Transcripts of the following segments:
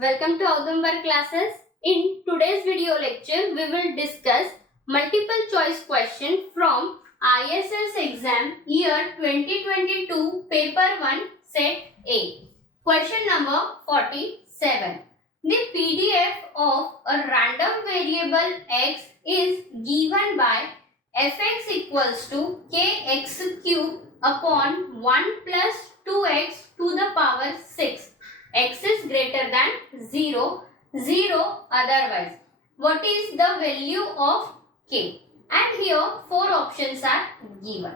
welcome to Audumbar classes. In today's video lecture, we will discuss multiple choice question from ISS exam year 2022 paper 1 set A. Question number 47. The PDF of a random variable x is given by fx equals to kx cube upon 1 plus 2x to the power 6. X is greater than 0, 0 otherwise. What is the value of k? And here 4 options are given.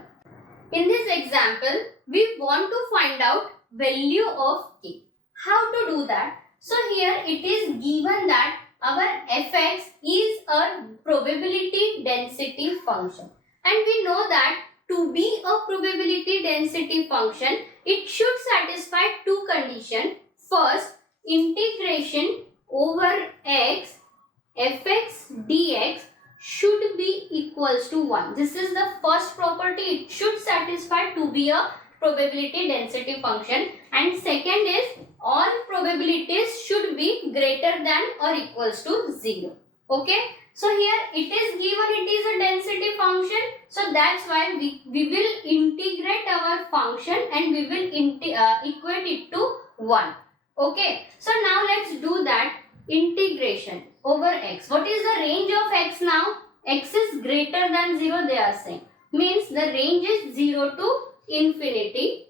In this example, we want to find out value of k. How to do that? So here it is given that our fx is a probability density function. And we know that to be a probability density function, it should satisfy two conditions. First, integration over x fx dx should be equals to 1. This is the first property. It should satisfy to be a probability density function. And second is all probabilities should be greater than or equals to 0. Okay. So here it is given it is a density function. So that's why we will integrate our function and we will equate it to 1. Okay, so now let's do that integration over x. What is the range of x now? X is greater than 0 they are saying. Means the range is 0 to infinity.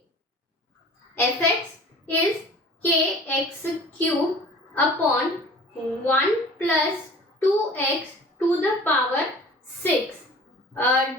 Fx is kx cube upon 1 plus 2x to the power 6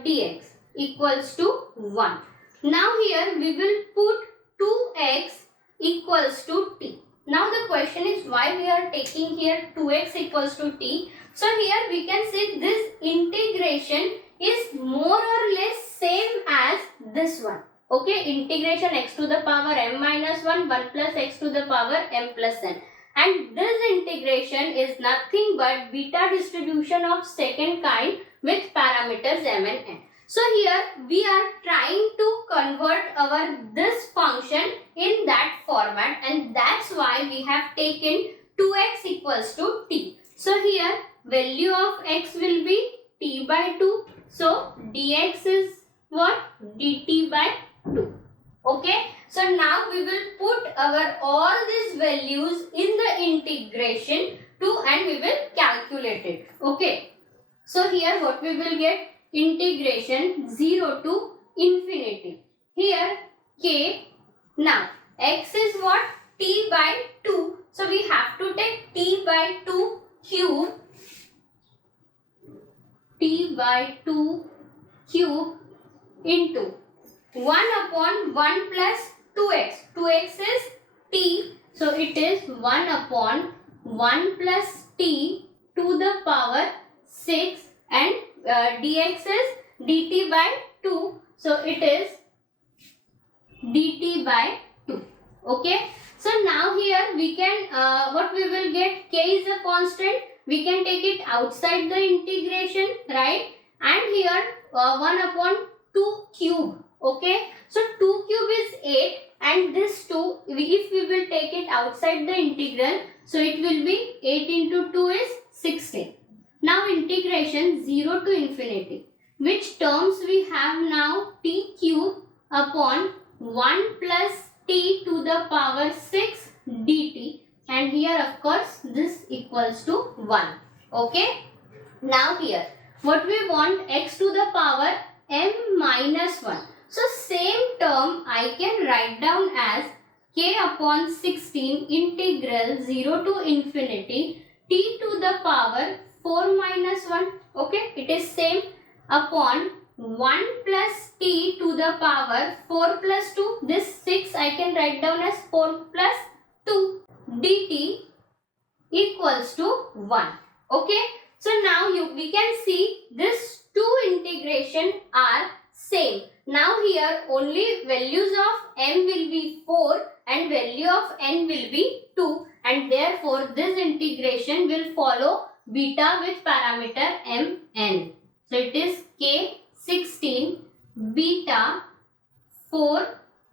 dx equals to 1. Now here we will put 2x equals to t. Now the question is why we are taking here 2x equals to t. So here we can say this integration is more or less same as this one. Okay, integration x to the power m minus 1 plus x to the power m plus n. And this integration is nothing but beta distribution of second kind with parameters m and n. So here we are trying to convert our this function in that format, and that's why we have taken 2x equals to t. So here value of x will be t by 2. So dx is what? dt by 2. Okay. So now we will put our all these values in the integration and we will calculate it. Okay. So here what we will get? Integration 0 to infinity. Here k. Now x is what? T by 2. So we have to take t by 2 cube. T by 2 cube into 1 upon 1 plus 2x. 2x is t. So it is 1 upon 1 plus t to the power 6 and dx is dt by 2. So it is dt by 2. Okay. So now here we can what we will get? K is a constant. We can take it outside the integration, right? And here 1 upon 2 cube. Okay. So 2 cube is 8 and this 2 if we will take it outside the integral, so it will be 8 into 2 is 16. Now integration 0 to infinity. Which terms we have now? T cube upon 1 plus t to the power 6 dt, and here of course this equals to 1. Okay. Now here what we want? X to the power m minus 1. So same term I can write down as k upon 16 integral 0 to infinity t to the power 4 minus 1. Okay, it is same upon 1 plus t to the power 4 plus 2. This 6 I can write down as 4 plus 2 dt equals to 1. Okay, so now we can see this two integration are same. Now here only values of m will be 4 and value of n will be 2, and therefore this integration will follow beta with parameter m n. So it is k 16 beta 4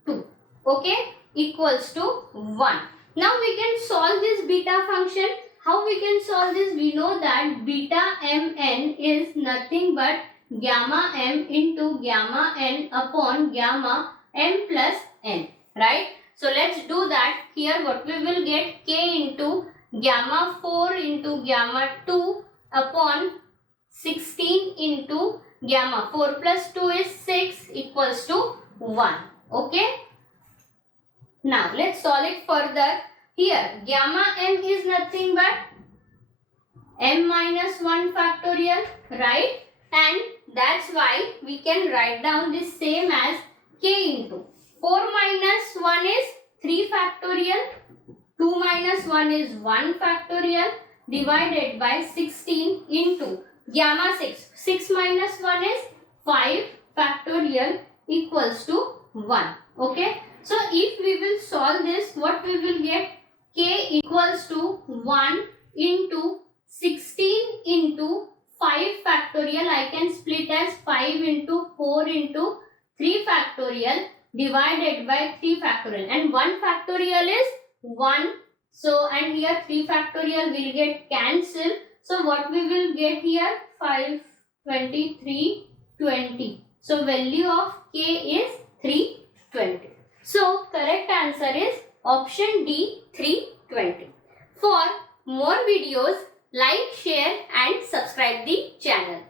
2. Okay, equals to 1. Now we can solve this beta function. How we can solve this? We know that beta mn is nothing but gamma m into gamma n upon gamma m plus n, right? So let's do that. Here what we will get, k into gamma 4 into gamma 2 upon 16 into gamma 4 plus 2 is 6 equals to 1. Okay. Now let's solve it further. Here gamma m is nothing but m minus 1 factorial, right? And that's why we can write down this same as k into 4 minus 1 is 3 factorial, 2 minus 1 is 1 factorial divided by 16 into gamma 6. 6 minus 1 is 5 factorial equals to 1. Okay. So if we will solve this, what we will get? K equals to 1 into 16 into 5 factorial. I can split as 5 into 4 into 3 factorial divided by 3 factorial. And 1 factorial is 1. So, and here 3 factorial will get cancelled. So, what we will get here? 5, 23, 20. So, value of k is 320. So, correct answer is option D, 320. For more videos, like, share and subscribe the channel.